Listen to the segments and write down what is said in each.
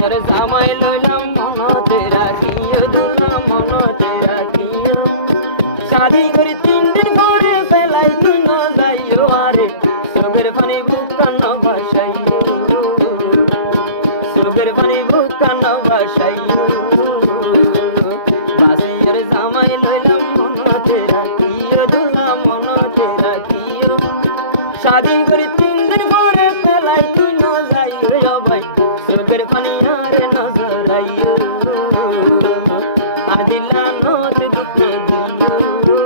বাসিয়ার জামাই লইলাম মনতে রাখিও দুলা মনতে রাখিও শাদি করি 3 দিন পরে ফেলাই তুই ন যাইও আরে চোখের পানি বুক কান্না ভাসাইও চোখের পানি বুক কান্না ভাসাইও বাসিয়ার জামাই লইলাম মনতে রাখিও দুলা মনতে রাখিও শাদি করি 3 দিন পরে ফেলাই তুই ন যাইও ভাই চোখের পানি আরে নজর আইও আর দিলা নত দুঃখ দিও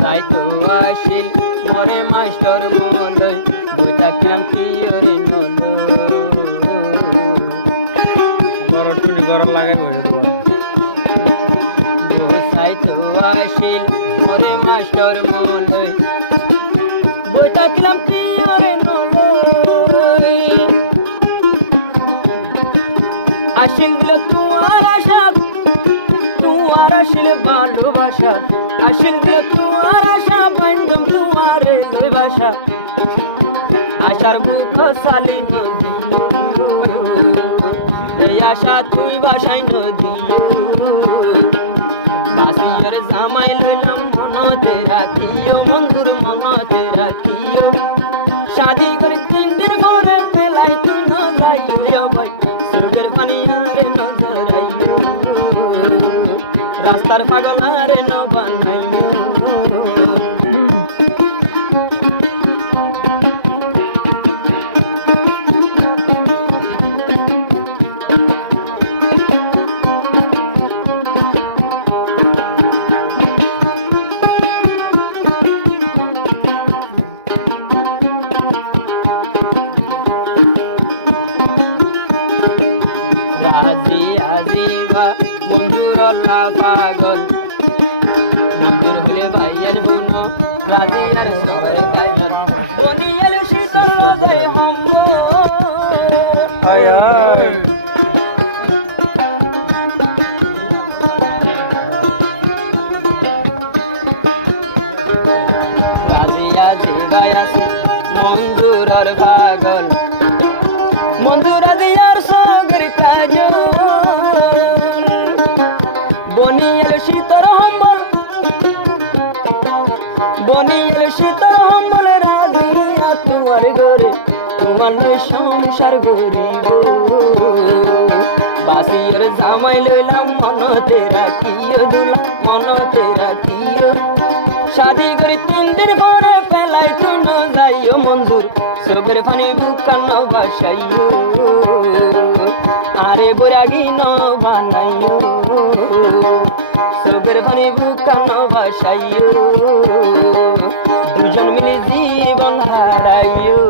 সাইতো আসিল মরে মাস্টার মলই বইটা কিরাম কি ওরে নল গরটুনি গরম লাগাই বইরে তো সাইতো আসিল মরে মাস্টার মলই বইটা কিরাম কি ওরে নল আসিল দিল তোমার আশা তোমার আসিল ভালোবাসা আসিল দিল তোমার আশা বন্ধম তোমার লই বাসা আশার বুক সালি নদিও এই আশা তুই বাসাই নদিও বাসিয়ার জামাই লইলাম মনতে রাখিও বন্ধুর মনতে রাখিও শাদি করে 3 দিন পরে ফেলাই তুই ন যাইও ভাই চোখের পানি আরে নজর আইও রাস্তার পাগল আরে ন বানাইও আজি আজিবা মঞ্জুর পাগল মঞ্জুর হলে ভাইয়ের বোন রাজি আর সবাই কাইমান বনিয়াল শীতল লজাই হম্ব আয় আয় রাজি আজিবা আছে মঞ্জুরর পাগল মঞ্জুর দিয়ার সগর কাজল বনিয়াল শীতর হম্বল বনিয়াল শীতর হম্বল রাজিয়া তোমার ঘরে তোমার সংসার গরিব বাসিয়ার জামাই লইলাম মনতে রাখিও দুলা মনতে রাখিও শাদি করে 3 দিন পরে ফেলাই তুই ন যাইও মঞ্জুর চোখের পানি বুক কান্না ভাসাইও আরে বৈরাগী ন বানাইও চোখের পানি বুক কান্না ভাসাইও দুজন মিলে জীবন হারাইও